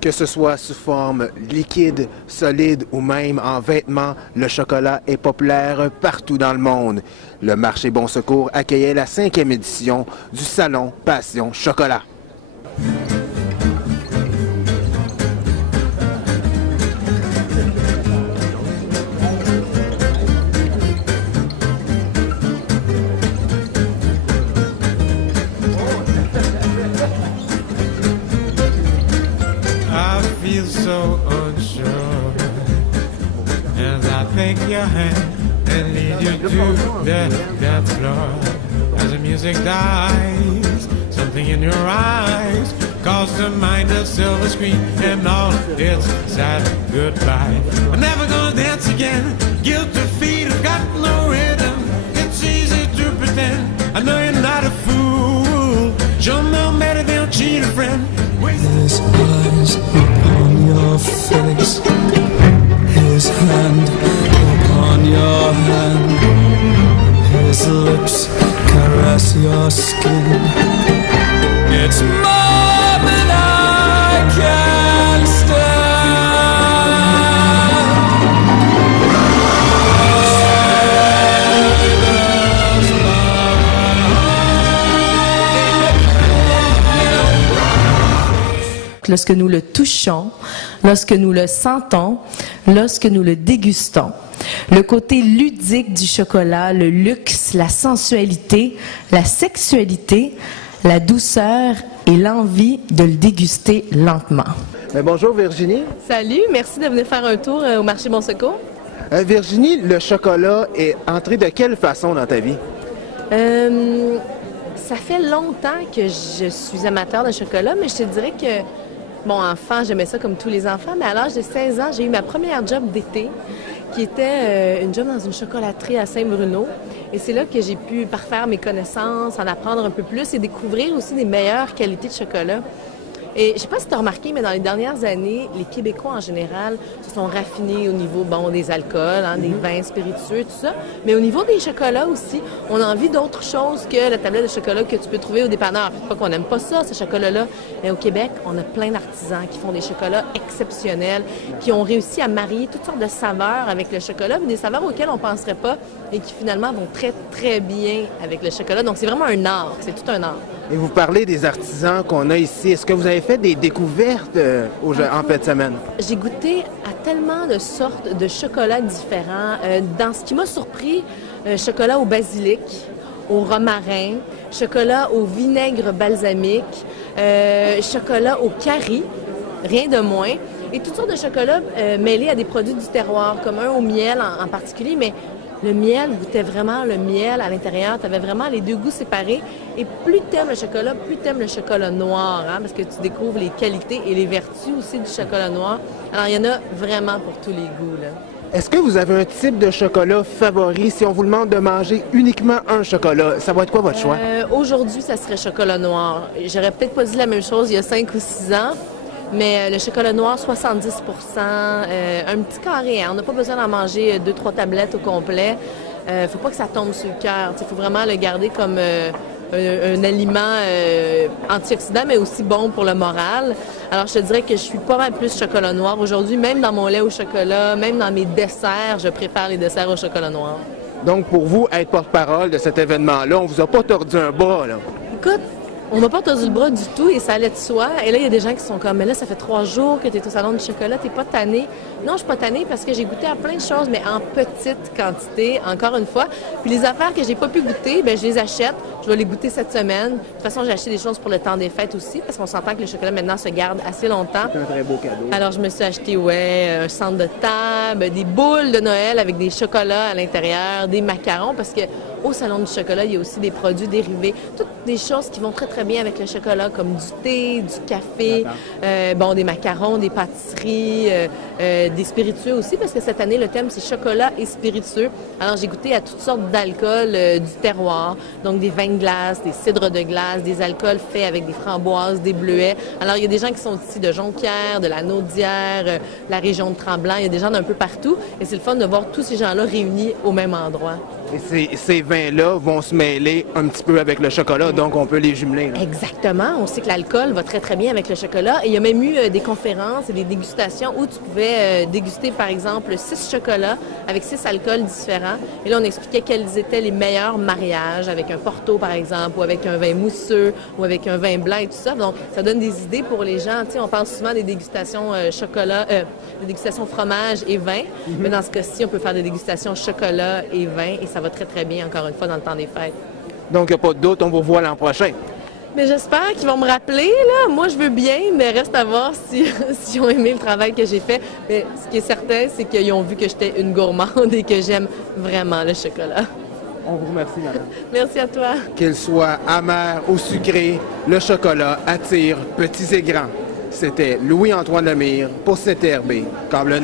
Que ce soit sous forme liquide, solide ou même en vêtements, le chocolat est populaire partout dans le monde. Le marché Bon Secours accueillait la 5e édition du Salon Passion Chocolat. So unsure as I take your hand and lead you to the dance floor. As the music dies, something in your eyes calls to mind a silver screen and all its sad goodbye. I'm never gonna dance again. Guilty feet have got no rhythm. It's easy to pretend. I know you're not a fool. Show no better than cheat a friend. His eyes upon your face, his hand upon your hand, his lips caress your skin. It's more than I can stand. Lorsque nous le touchons, lorsque nous le sentons, lorsque nous le dégustons. Le côté ludique du chocolat, le luxe, la sensualité, la sexualité, la douceur et l'envie de le déguster lentement. Bonjour Virginie. Salut, merci de venir faire un tour au marché Bon Secours. Virginie, le chocolat est entré de quelle façon dans ta vie? Ça fait longtemps que je suis amateur de chocolat, mais je te dirais que, bon, enfant, j'aimais ça comme tous les enfants, mais à l'âge de 16 ans, j'ai eu ma première job d'été, qui était une job dans une chocolaterie à Saint-Bruno. Et c'est là que j'ai pu parfaire mes connaissances, en apprendre un peu plus et découvrir aussi des meilleures qualités de chocolat. Et je ne sais pas si tu as remarqué, mais dans les dernières années, les Québécois en général se sont raffinés au niveau des alcools, des vins spiritueux, tout ça. Mais au niveau des chocolats aussi, on a envie d'autre chose que la tablette de chocolat que tu peux trouver au dépanneur. Pas qu'on n'aime pas ça, ce chocolat-là. Mais au Québec, on a plein d'artisans qui font des chocolats exceptionnels, qui ont réussi à marier toutes sortes de saveurs avec le chocolat, mais des saveurs auxquelles on ne penserait pas et qui finalement vont très, très bien avec le chocolat. Donc c'est vraiment un art, c'est tout un art. Et vous parlez des artisans qu'on a ici. Est-ce que vous avez fait des découvertes en fin de semaine? J'ai goûté à tellement de sortes de chocolats différents. Dans ce qui m'a surpris, chocolat au basilic, au romarin, chocolat au vinaigre balsamique, chocolat au curry, rien de moins. Et toutes sortes de chocolats mêlés à des produits du terroir, comme un au miel en particulier, mais le miel goûtait vraiment le miel à l'intérieur. Tu avais vraiment les deux goûts séparés. Et plus tu aimes le chocolat, plus tu aimes le chocolat noir, parce que tu découvres les qualités et les vertus aussi du chocolat noir. Alors, il y en a vraiment pour tous les goûts, là. Est-ce que vous avez un type de chocolat favori si on vous demande de manger uniquement un chocolat? Ça va être quoi votre choix? Aujourd'hui, ça serait chocolat noir. J'aurais peut-être pas dit la même chose il y a 5 ou 6 ans. Mais le chocolat noir, 70 un petit carré. On n'a pas besoin d'en manger 2-3 tablettes au complet. Faut pas que ça tombe sur le cœur. Il faut vraiment le garder comme un aliment antioxydant, mais aussi bon pour le moral. Alors, je te dirais que je suis pas mal plus chocolat noir. Aujourd'hui, même dans mon lait au chocolat, même dans mes desserts, je préfère les desserts au chocolat noir. Donc, pour vous, être porte-parole de cet événement-là, on vous a pas tordu un bras, là? Écoute, on m'a pas tordu le bras du tout et ça allait de soi. Et là, il y a des gens qui sont comme, mais là, ça fait 3 jours que tu es au salon du chocolat, t'es pas tannée. Non, je suis pas tannée parce que j'ai goûté à plein de choses, mais en petite quantité, encore une fois. Puis les affaires que j'ai pas pu goûter, je les achète. Je vais les goûter cette semaine. De toute façon, j'ai acheté des choses pour le temps des fêtes aussi, parce qu'on s'entend que le chocolat maintenant se garde assez longtemps. C'est un très beau cadeau. Alors, je me suis acheté, un centre de table, des boules de Noël avec des chocolats à l'intérieur, des macarons, parce que au salon du chocolat, il y a aussi des produits dérivés, toutes des choses qui vont très, très bien avec le chocolat, comme du thé, du café, des macarons, des pâtisseries, des spiritueux aussi, parce que cette année, le thème, c'est chocolat et spiritueux. Alors, j'ai goûté à toutes sortes d'alcools du terroir, donc des vins de glace, des cidres de glace, des alcools faits avec des framboises, des bleuets. Alors, il y a des gens qui sont ici de Jonquière, de la Naudière, la région de Tremblant, il y a des gens d'un peu partout, et c'est le fun de voir tous ces gens-là réunis au même endroit. Et ces vins vins-là vont se mêler un petit peu avec le chocolat, donc on peut les jumeler. Là. Exactement. On sait que l'alcool va très, très bien avec le chocolat. Et il y a même eu des conférences et des dégustations où tu pouvais déguster, par exemple, 6 chocolats avec 6 alcools différents. Et là, on expliquait quels étaient les meilleurs mariages avec un Porto, par exemple, ou avec un vin mousseux, ou avec un vin blanc et tout ça. Donc, ça donne des idées pour les gens. Tu sais, on parle souvent des dégustations des dégustations fromage et vin. Mais dans ce cas-ci, on peut faire des dégustations chocolat et vin. Et ça va très, très bien, encore une fois, dans le temps des fêtes. Donc, il n'y a pas de doute, on vous revoit l'an prochain. Mais j'espère qu'ils vont me rappeler, là. Moi, je veux bien, mais reste à voir si ont aimé le travail que j'ai fait. Mais ce qui est certain, c'est qu'ils ont vu que j'étais une gourmande et que j'aime vraiment le chocolat. On vous remercie, madame. Merci à toi. Qu'il soit amer ou sucré, le chocolat attire petits et grands. C'était Louis-Antoine Lemire pour CTRB, Câble 9.